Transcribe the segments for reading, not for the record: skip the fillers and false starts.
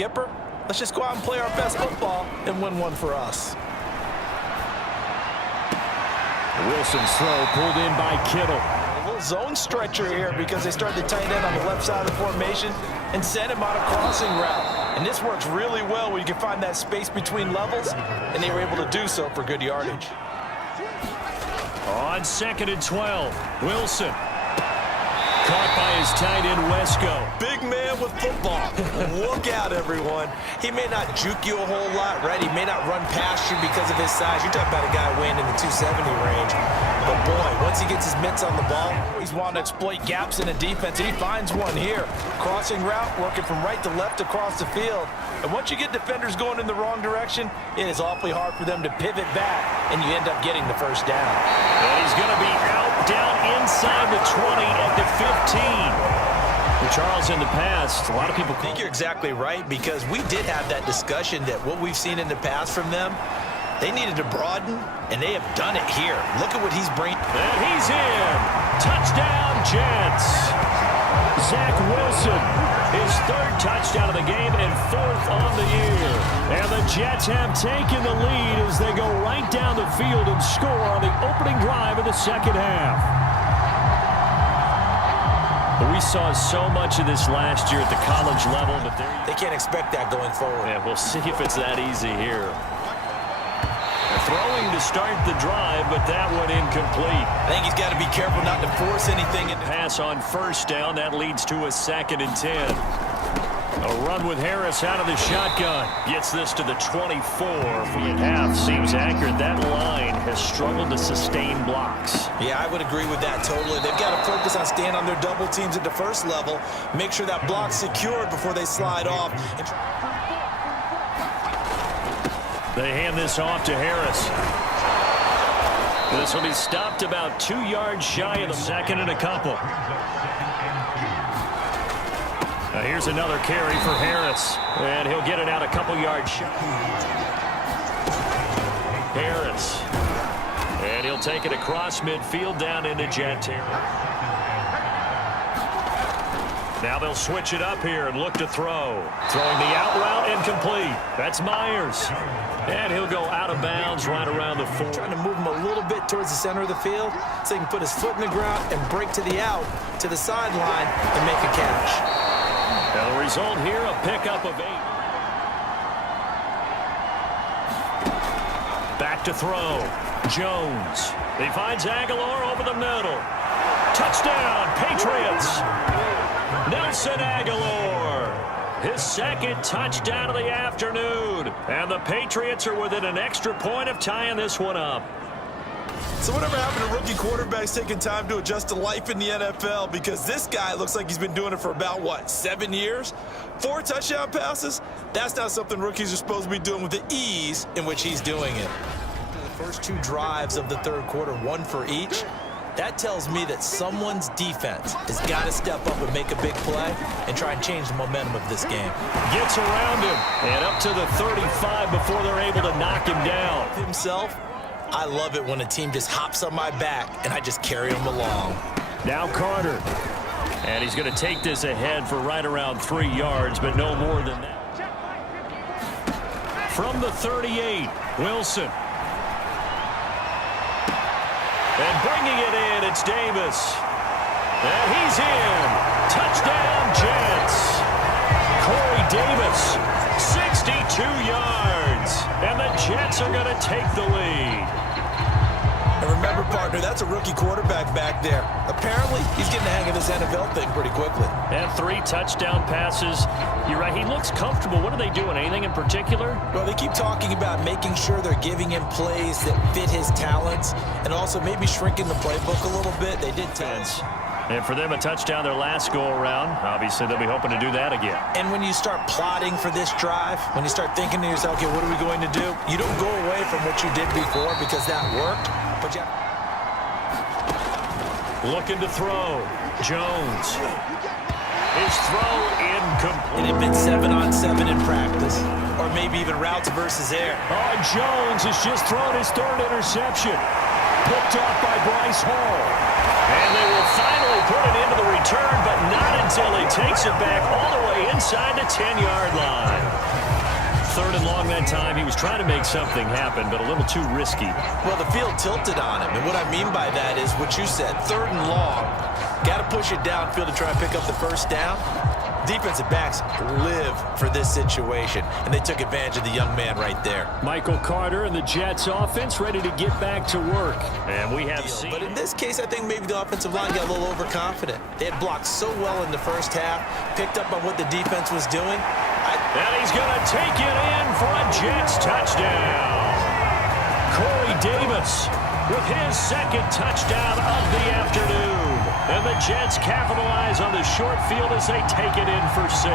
Gipper. Let's just go out and play our best football and win one for us. Wilson's throw pulled in by Kittle. A little zone stretcher here because they started the tight end on the left side of the formation and sent him on a crossing route. And this works really well when you can find that space between levels, and they were able to do so for good yardage. On 2nd and 12, Wilson. Caught by his tight end, Wesco. Big man with football. Look out, everyone. He may not juke you a whole lot, right? He may not run past you because of his size. You're talking about a guy weighing in the 270 range. But, boy, once he gets his mitts on the ball, he's wanting to exploit gaps in the defense, and he finds one here. Crossing route, working from right to left across the field. And once you get defenders going in the wrong direction, it is awfully hard for them to pivot back, and you end up getting the first down. And he's going to be out down inside the 20 at the 15. Charles, in the past, a lot of people... I think you're exactly right, because we did have that discussion that what we've seen in the past from them, they needed to broaden, and they have done it here. Look at what he's bringing. And he's in. Touchdown, Jets. Zach Wilson, his 3rd touchdown of the game and 4th on the year. And the Jets have taken the lead as they go right down the field and score on the opening drive of the second half. We saw so much of this last year at the college level, but they can't expect that going forward. Yeah, we'll see if it's that easy here. Throwing to start the drive, but that one incomplete. I think he's got to be careful not to force anything. Pass on 1st down. That leads to a 2nd and 10. A run with Harris out of the shotgun. Gets this to the 24. Half seems accurate. That line has struggled to sustain blocks. Yeah, I would agree with that totally. They've got to focus on staying on their double teams at the first level. Make sure that block's secured before they slide off. They hand this off to Harris. This will be stopped about 2 yards shy of the 2nd and a couple. Now here's another carry for Harris, and he'll get it out a couple yards shy. Harris, and he'll take it across midfield down into Jet territory. Now they'll switch it up here and look to throw. Throwing the out route incomplete. That's Myers. And he'll go out of bounds right around the 4. Trying to move him a little bit towards the center of the field so he can put his foot in the ground and break to the out, to the sideline, and make a catch. Now the result here, a pickup of 8. Back to throw. Jones. He finds Aguilar over the middle. Touchdown, Patriots. Nelson Aguilar. His 2nd touchdown of the afternoon. And the Patriots are within an extra point of tying this one up. So whatever happened to rookie quarterbacks taking time to adjust to life in the NFL? Because this guy looks like he's been doing it for about, what, 7 years? 4 touchdown passes? That's not something rookies are supposed to be doing with the ease in which he's doing it. The first 2 drives of the 3rd quarter, 1 for each. That tells me that someone's defense has got to step up and make a big play and try and change the momentum of this game. Gets around him and up to the 35 before they're able to knock him down. Himself, I love it when a team just hops on my back and I just carry them along. Now Carter. And he's going to take this ahead for right around 3 yards, but no more than that. From the 38, Wilson. And bringing it in, it's Davis. And he's in. Touchdown, Jets. Corey Davis, 62 yards. And the Jets are going to take the lead. And remember, partner, that's a rookie quarterback back there. Apparently, he's getting the hang of this NFL thing pretty quickly. And 3 touchdown passes. You're right, he looks comfortable. What are they doing? Anything in particular? Well, they keep talking about making sure they're giving him plays that fit his talents and also maybe shrinking the playbook a little bit. They did tell us. And for them, a touchdown their last go-around. Obviously, they'll be hoping to do that again. And when you start plotting for this drive, when you start thinking to yourself, okay, what are we going to do? You don't go away from what you did before because that worked. But you looking to throw. Jones. His throw incomplete. It had been 7-on-7 in practice, or maybe even routes versus air. Oh, Jones has just thrown his 3rd interception. Picked off by Bryce Hall. And they will finally put it into the return, but not until he takes it back all the way inside the 10-yard line. 3rd and long that time. He was trying to make something happen, but a little too risky. Well, the field tilted on him, and what I mean by that is what you said, 3rd and long. Got to push it downfield to try and pick up the first down. Defensive backs live for this situation, and they took advantage of the young man right there. Michael Carter and the Jets offense ready to get back to work. And we have seen. But in this case, I think maybe the offensive line got a little overconfident. They had blocked so well in the first half, picked up on what the defense was doing. And he's going to take it in for a Jets touchdown. Corey Davis with his 2nd touchdown of the afternoon. And the Jets capitalize on the short field as they take it in for 6.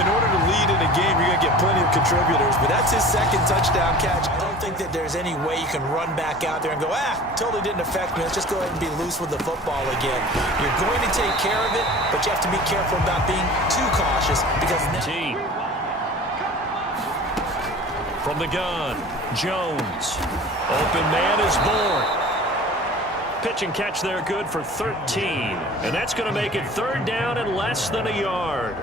In order to lead in a game, you're going to get plenty of contributors, but that's his 2nd touchdown catch. I don't think that there's any way you can run back out there and go, totally didn't affect me. Let's just go ahead and be loose with the football again. You're going to take care of it, but you have to be careful about being too cautious because from the gun, Jones. Open man is born. Pitch and catch there good for 13. And that's going to make it 3rd down and less than a yard.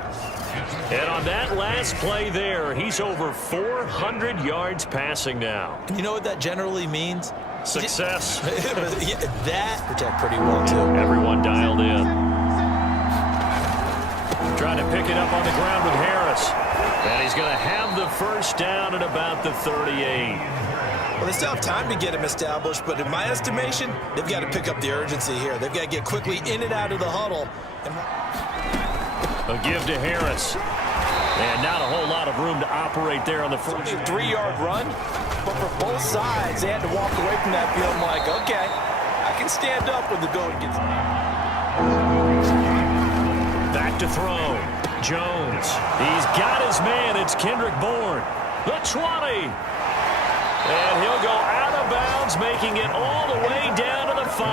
And on that last play there, he's over 400 yards passing now. You know what that generally means? Success. That protect pretty well, too. Everyone dialed in. Trying to pick it up on the ground with Harris. And he's going to have the first down at about the 38. Well, they still have time to get him established, but in my estimation, they've got to pick up the urgency here. They've got to get quickly in and out of the huddle. A give to Harris. And not a whole lot of room to operate there on the first. 3-yard run, but for both sides, they had to walk away from that field like, okay, I can stand up when the goal gets. Back to throw. Jones. He's got his man. It's Kendrick Bourne. The 20. And he'll go out of bounds, making it all the way down to the 5.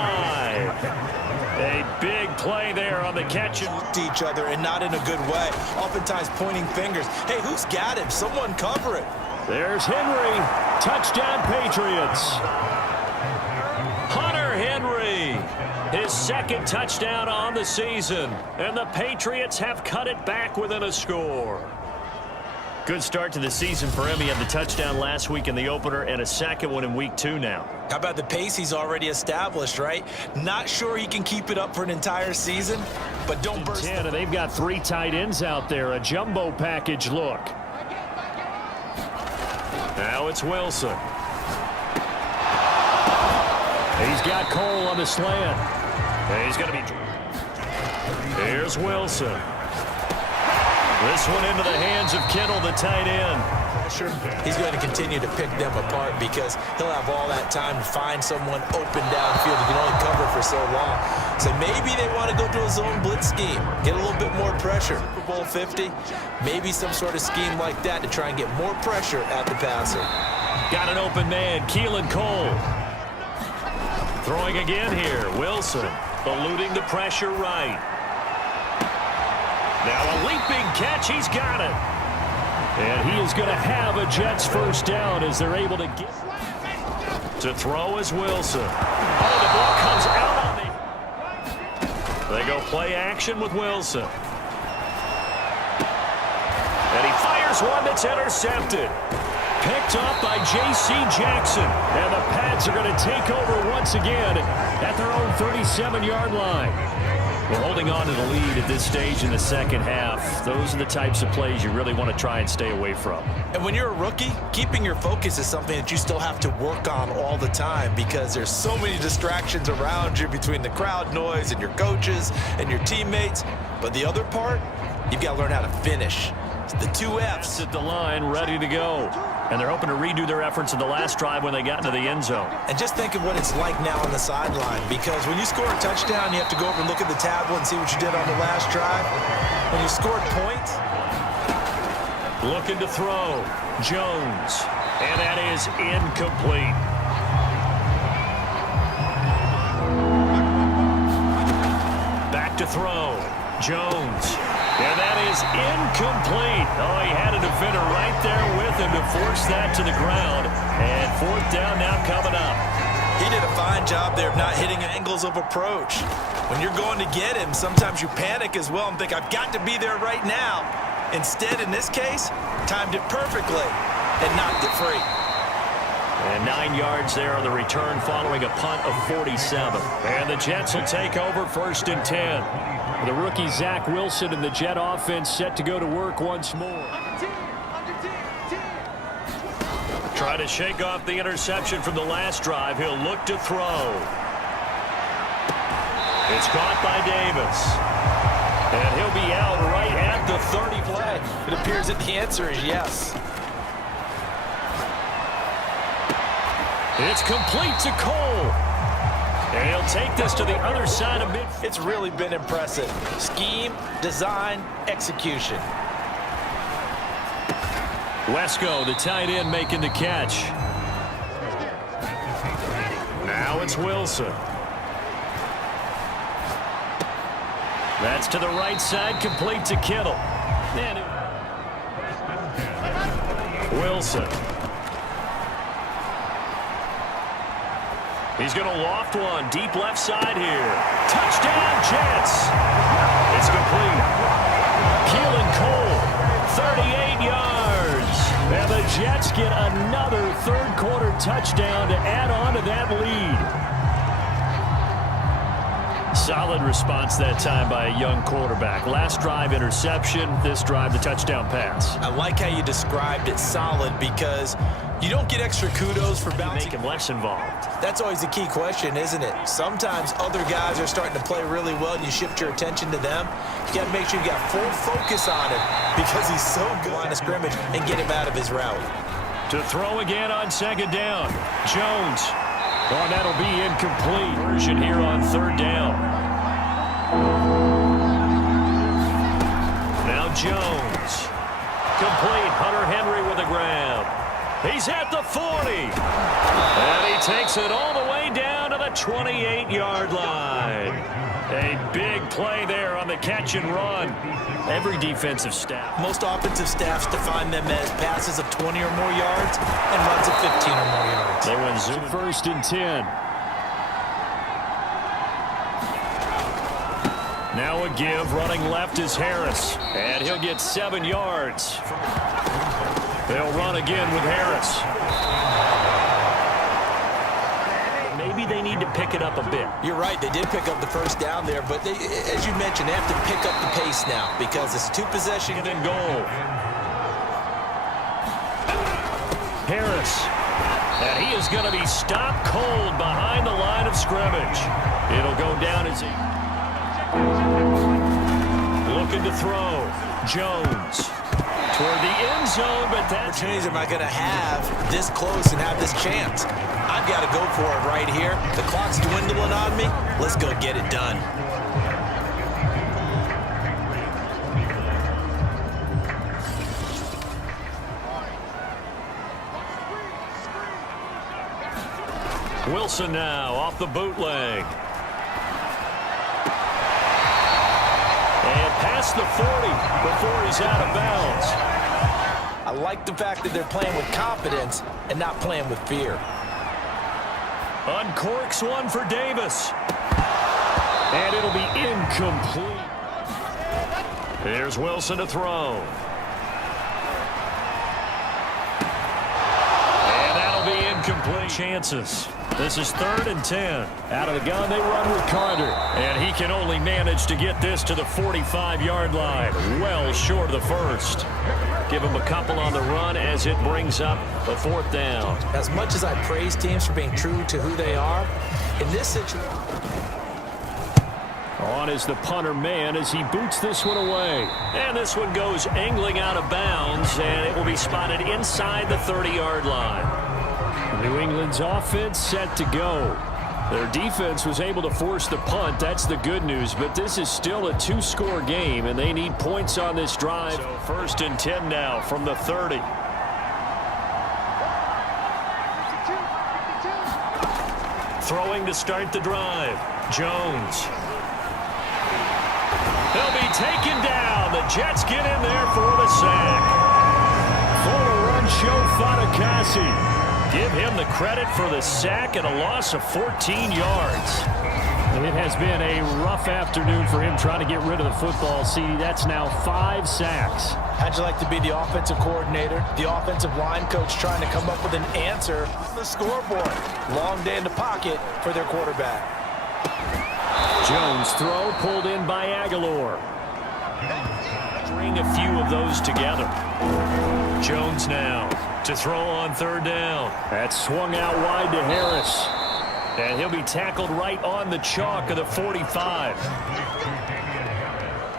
A big play there on the catch. To each other and not in a good way. Oftentimes pointing fingers. Hey, who's got him? Someone cover it. There's Henry. Touchdown, Patriots. Hunter Henry. His 2nd touchdown on the season. And the Patriots have cut it back within a score. Good start to the season for him. He had the touchdown last week in the opener and a 2nd one in week 2 now. How about the pace he's already established, right? Not sure he can keep it up for an entire season, but don't burst. 10, and they've got 3 tight ends out there. A jumbo package look. Now it's Wilson. He's got Cole on the slant. And he's going to be... Here's Wilson. This one into the hands of Kittle, the tight end. Sure, he's going to continue to pick them apart because he'll have all that time to find someone open downfield. He can only cover for so long. So maybe they want to go to a zone blitz scheme, get a little bit more pressure. Super Bowl 50, maybe some sort of scheme like that to try and get more pressure at the passer. Got an open man, Keelan Cole. Throwing again here, Wilson, eluding the pressure right. Now a leaping catch, he's got it. And he is going to have a Jets first down as they're able to get to throw as Wilson. Oh, the ball comes out on the... They go play action with Wilson. And he fires one that's intercepted. Picked up by J.C. Jackson. And the Pats are going to take over once again at their own 37-yard line. We're holding on to the lead at this stage in the 2nd half. Those are the types of plays you really want to try and stay away from. And when you're a rookie, keeping your focus is something that you still have to work on all the time because there's so many distractions around you between the crowd noise and your coaches and your teammates. But the other part, you've got to learn how to finish. It's the 2 Fs. At the line, ready to go. And they're hoping to redo their efforts in the last drive when they got into the end zone. And just think of what it's like now on the sideline, because when you score a touchdown, you have to go over and look at the tablet and see what you did on the last drive. When you scored points. Looking to throw. Jones. And that is incomplete. Back to throw. Jones. And that is incomplete. Oh, he had a defender right there with him to force that to the ground. And 4th down now coming up. He did a fine job there of not hitting angles of approach. When you're going to get him, sometimes you panic as well and think, I've got to be there right now. Instead, in this case, timed it perfectly and knocked it free. And 9 yards there on the return following a punt of 47. And the Jets will take over 1st and 10. The rookie Zach Wilson and the Jet offense set to go to work once more. Try to shake off the interception from the last drive. He'll look to throw. It's caught by Davis. And he'll be out right at the 30 flag. It appears that the answer is yes. It's complete to Cole. And he'll take this to the other side of midfield. It's really been impressive. Scheme, design, execution. Wesco, the tight end, making the catch. Now it's Wilson. That's to the right side, complete to Kittle. Wilson. He's going to loft one, deep left side here. Touchdown, Jets. It's complete. Keelan Cole, 38 yards. And the Jets get another third-quarter touchdown to add on to that lead. Solid response that time by a young quarterback. Last drive, interception. This drive, the touchdown pass. I like how you described it solid because you don't get extra kudos for bouncing. Make him less involved. That's always the key question, isn't it? Sometimes other guys are starting to play really well and you shift your attention to them. You got to make sure you got full focus on him because he's so good on the scrimmage and get him out of his route. To throw again on 2nd down. Jones. Oh, that'll be incomplete. Version here on 3rd down. Now Jones. Complete. Hunter Henry with a grab. He's at the 40. And he takes it all the way down to the 28-yard line. A big play there on the catch and run. Every defensive staff. Most offensive staffs define them as passes of 20 or more yards and runs of 15 or more yards. They win zoom. 1st and 10. Now a give. Running left is Harris. And he'll get 7 yards. They'll run again with Harris. Maybe they need to pick it up a bit. You're right. They did pick up the 1st down there, but they, as you mentioned, they have to pick up the pace now because it's 2 possession and goal. Harris. And he is going to be stopped cold behind the line of scrimmage. It'll go down as he looking to throw. Jones. Toward the end zone, but that opportunities am I going to have this close and have this chance? I've got to go for it right here. The clock's dwindling on me. Let's go get it done. Wilson now off the bootleg. And past the 40 before he's out of bounds. I like the fact that they're playing with confidence and not playing with fear. Uncorks one for Davis. And it'll be incomplete. Here's Wilson to throw. And that'll be incomplete. Chances. This is 3rd and 10. Out of the gun, they run with Carter. And he can only manage to get this to the 45-yard line. Well short of the 1st. Give him a couple on the run as it brings up the 4th down. As much as I praise teams for being true to who they are, in this situation... On is the punter man as he boots this one away. And this one goes angling out of bounds, and it will be spotted inside the 30-yard line. New England's offense set to go. Their defense was able to force the punt. That's the good news, but this is still a 2-score game, and they need points on this drive. So 1st and 10 now from the 30. Throwing to start the drive. Jones. They'll be taken down. The Jets get in there for the sack. For the run show, Fatukasi. give him the credit for the sack and a loss of 14 yards. It has been a rough afternoon for him trying to get rid of the football. See, that's now 5 sacks. How'd you like to be the offensive coordinator, the offensive line coach trying to come up with an answer on the scoreboard? Long day in the pocket for their quarterback. Jones throw pulled in by Aguilar. String a few of those together. Jones now to throw on 3rd down. That swung out wide to Harris. And he'll be tackled right on the chalk of the 45.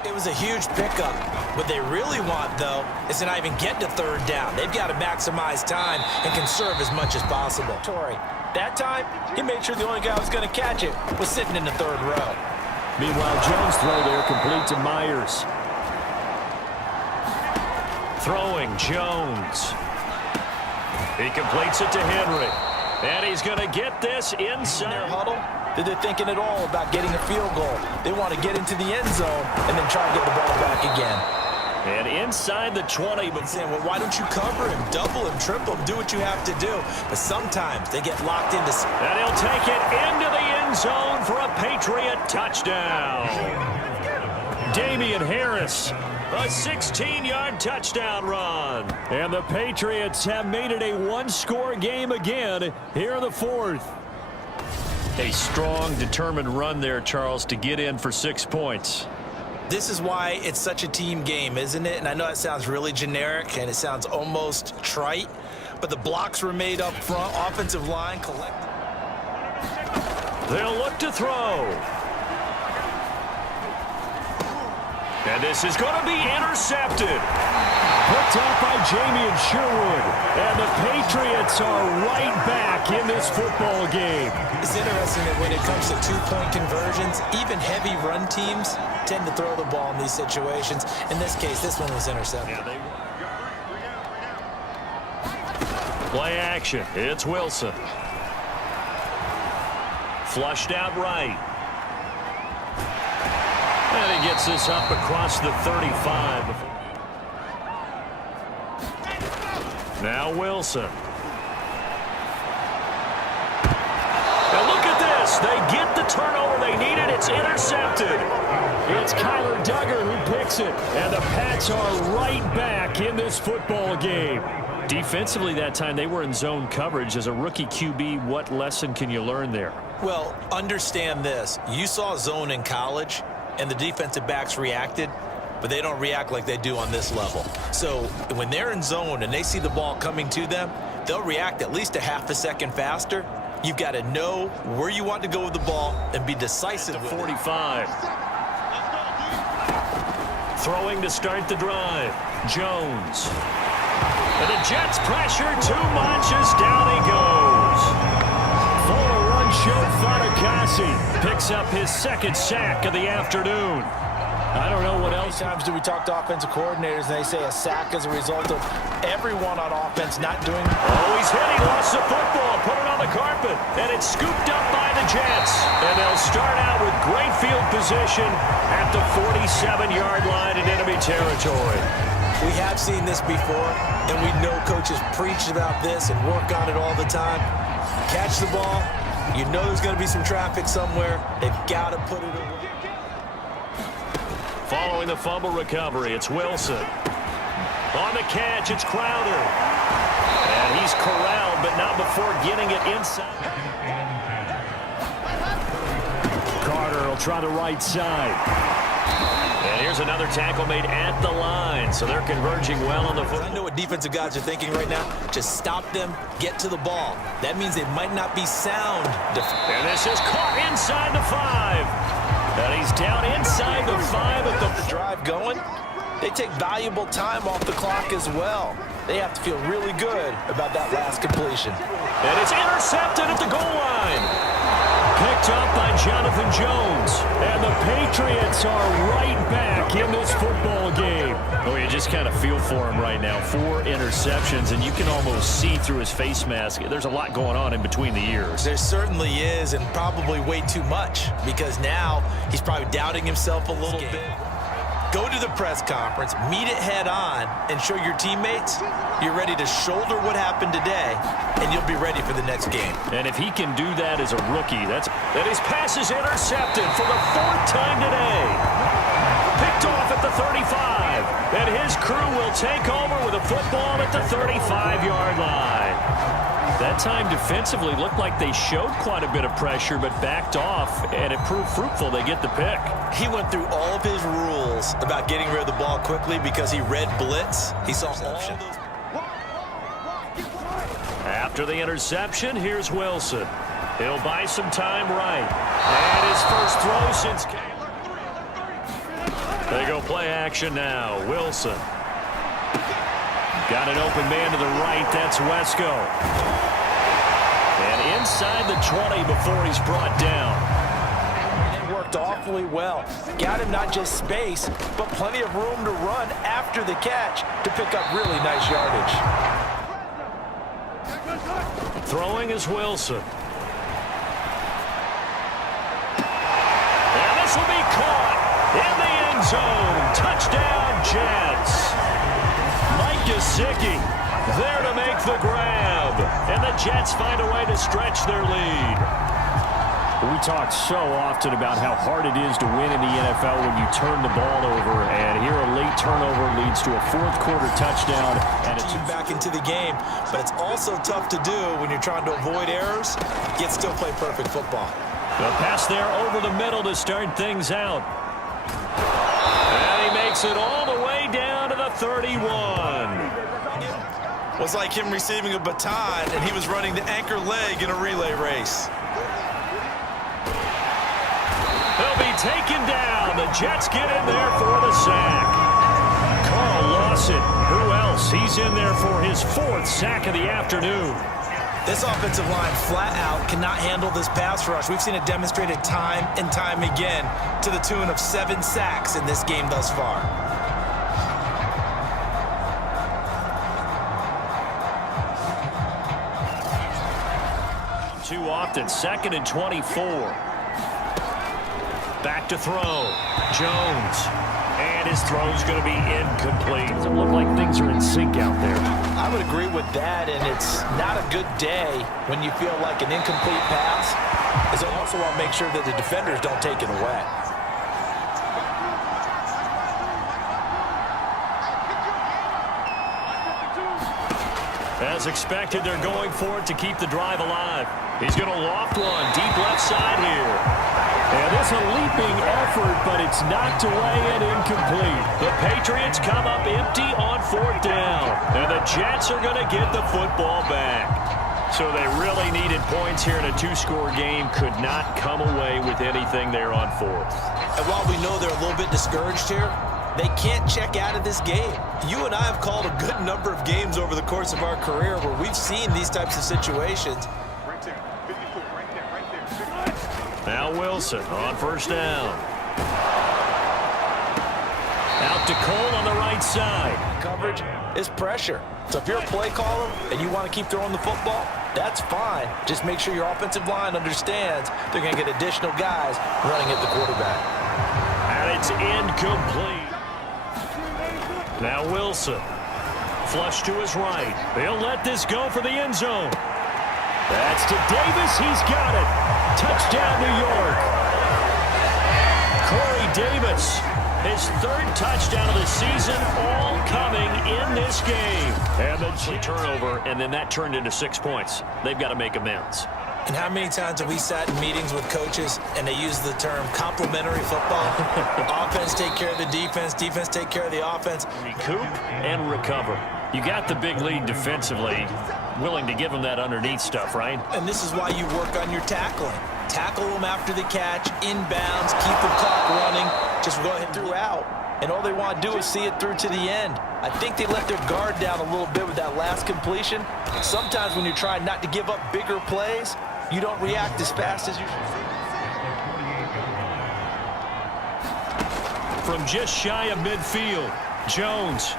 It was a huge pickup. What they really want, though, is to not even get to 3rd down. They've got to maximize time and conserve as much as possible. That time, he made sure the only guy who was going to catch it was sitting in the 3rd row. Meanwhile, Jones' throw there complete to Myers. Throwing Jones. He completes it to Henry. And he's going to get this inside. Their huddle, they're thinking at all about getting a field goal. They want to get into the end zone and then try to get the ball back again. And inside the 20. But saying, well, why don't you cover him, double him, triple him, do what you have to do. But sometimes they get locked into... And he'll take it into the end zone for a Patriot touchdown. Damian Harris. A 16-yard touchdown run. And the Patriots have made it a one-score game again here in the 4th. A strong, determined run there, Charles, to get in for 6 points. This is why it's such a team game, isn't it? And I know it sounds really generic and it sounds almost trite, but the blocks were made up front, offensive line collected. They'll look to throw. And this is going to be intercepted. Picked up by Jamie Sherwood. And the Patriots are right back in this football game. It's interesting that when it comes to two-point conversions, even heavy run teams tend to throw the ball in these situations. In this case, this one was intercepted. Play action. It's Wilson. Flushed out right. And he gets this up across the 35. Now Wilson. Now look at this. They get the turnover they needed. It's intercepted. It's Kyler Duggar who picks it. And the Pats are right back in this football game. Defensively that time, they were in zone coverage. As a rookie QB, what lesson can you learn there? Well, understand this. You saw zone in college, and the defensive backs reacted, but they don't react like they do on this level. So when they're in zone and they see the ball coming to them, they'll react at least a half a second faster. You've got to know where you want to go with the ball and be decisive with 45. Throwing to start the drive. Jones. And the Jets pressure too much as down he goes. Full run show Fatukasi picks up his second sack of the afternoon. I don't know what else. How many times do we talk to offensive coordinators and they say a sack as a result of everyone on offense not doing... Oh, he's hit. He lost the football. Put it on the carpet. And it's scooped up by the Jets. And they'll start out with great field position at the 47-yard line in enemy territory. We have seen this before, and we know coaches preach about this and work on it all the time. Catch the ball. You know there's going to be some traffic somewhere. They've got to put it away. Following the fumble recovery, it's Wilson. On the catch, it's Crowder. And he's corralled, but not before getting it inside. Carter will try the right side. And here's another tackle made at the line, so they're converging well on the foot. I know what defensive guys are thinking right now. Just stop them, get to the ball. That means they might not be sound. And this is caught inside the 5. And he's down inside the 5 at the drive going. They take valuable time off the clock as well. They have to feel really good about that last completion. And it's intercepted at the goal line. Picked up by Jonathan Jones. And the Patriots are right back in this football game. Oh, you just kind of feel for him right now. 4 interceptions, and you can almost see through his face mask. There's a lot going on in between the ears. There certainly is, and probably way too much, because now he's probably doubting himself a little bit. Go to the press conference, meet it head on, and show your teammates you're ready to shoulder what happened today, and you'll be ready for the next game. And if he can do that as a rookie, and his pass is intercepted for the 4th time today. Picked off at the 35, and his crew will take over with a football at the 35-yard line. That time defensively looked like they showed quite a bit of pressure but backed off, and it proved fruitful. They get the pick. He went through all of his rules about getting rid of the ball quickly because he read blitz. He saw option. After the interception, here's Wilson. He'll buy some time right. And his first throw since... They go play action now. Wilson. Got an open man to the right. That's Wesco. And inside the 20 before he's brought down. It worked awfully well. Got him not just space, but plenty of room to run after the catch to pick up really nice yardage. Throwing is Wilson. And this will be caught in the end zone. Touchdown, Jets. Mike Gesicki there to make the grab. And the Jets find a way to stretch their lead. We talk so often about how hard it is to win in the NFL when you turn the ball over, and here a late turnover leads to a 4th quarter touchdown. And it's back into the game, but it's also tough to do when you're trying to avoid errors, yet still play perfect football. The pass there over the middle to start things out. And he makes it all the way down to the 31. It was like him receiving a baton, and he was running the anchor leg in a relay race. He'll be taken down. The Jets get in there for the sack. Carl Lawson, who else? He's in there for his 4th sack of the afternoon. This offensive line flat out cannot handle this pass rush. We've seen it demonstrated time and time again to the tune of 7 sacks in this game thus far. Too often, 2nd and 24. Back to throw. Jones. And his throw's going to be incomplete. Doesn't look like things are in sync out there. I would agree with that, and it's not a good day when you feel like an incomplete pass. As I also want to make sure that the defenders don't take it away. As expected, they're going for it to keep the drive alive. He's going to loft one deep left side here. And it's a leaping effort, but it's knocked away and incomplete. The Patriots come up empty on 4th down. And the Jets are going to get the football back. So they really needed points here in a 2-score game. Could not come away with anything there on 4th. And while we know they're a little bit discouraged here, they can't check out of this game. You and I have called a good number of games over the course of our career where we've seen these types of situations. Now Wilson on 1st down. Out to Cole on the right side. Coverage is pressure. So if you're a play caller and you want to keep throwing the football, that's fine. Just make sure your offensive line understands they're going to get additional guys running at the quarterback. And it's incomplete. Now Wilson. Flush to his right. They'll let this go for the end zone. That's to Davis. He's got it. Touchdown, New York. Corey Davis, his 3rd touchdown of the season, all coming in this game. And the turnover, and then that turned into 6 points. They've got to make amends. And how many times have we sat in meetings with coaches and they use the term complementary football? Offense take care of the defense, defense take care of the offense. Recoup and recover. You got the big lead defensively, willing to give them that underneath stuff, right? And this is why you work on your tackling. Tackle them after the catch, inbounds, keep the clock running, just go ahead throughout. And all they want to do is see it through to the end. I think they let their guard down a little bit with that last completion. Sometimes when you're trying not to give up bigger plays, you don't react as fast as you should. From just shy of midfield, Jones.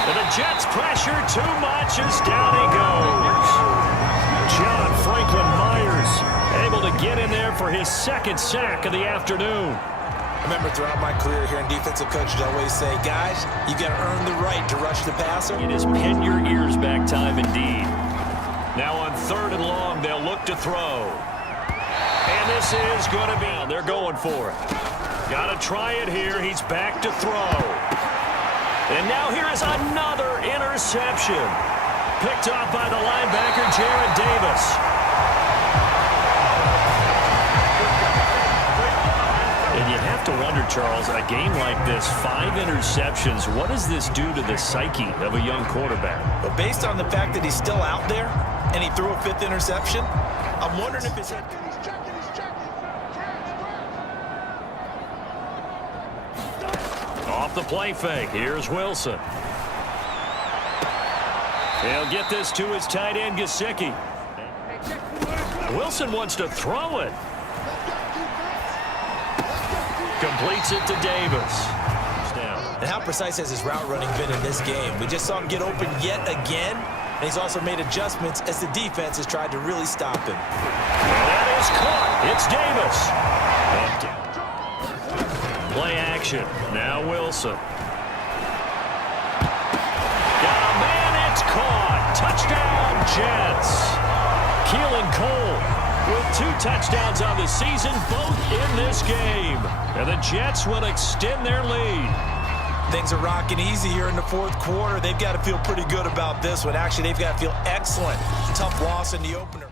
And the Jets pressure too much as down he goes. John Franklin Myers able to get in there for his 2nd sack of the afternoon. I remember throughout my career hearing defensive coaches always say, guys, you got to earn the right to rush the passer. It is pin your ears back time indeed. Now on 3rd and long, they'll look to throw. And this is going to be, they're going for it. Got to try it here. He's back to throw. And now here is another interception. Picked off by the linebacker, Jared Davis. And you have to wonder, Charles, a game like this, 5 interceptions, what does this do to the psyche of a young quarterback? But based on the fact that he's still out there and he threw a 5th interception, I'm wondering if his head... Off the play fake, here's Wilson. He'll get this to his tight end, Gesicki. Wilson wants to throw it. Completes it to Davis. And how precise has his route running been in this game? We just saw him get open yet again, and he's also made adjustments as the defense has tried to really stop him. And that is caught. It's Davis. Play action. Now Wilson. Got a man. It's caught. Touchdown, Jets. Keelan Cole with 2 touchdowns on the season, both in this game. And the Jets will extend their lead. Things are rocking easy here in the 4th quarter. They've got to feel pretty good about this one. Actually, they've got to feel excellent. Tough loss in the opener.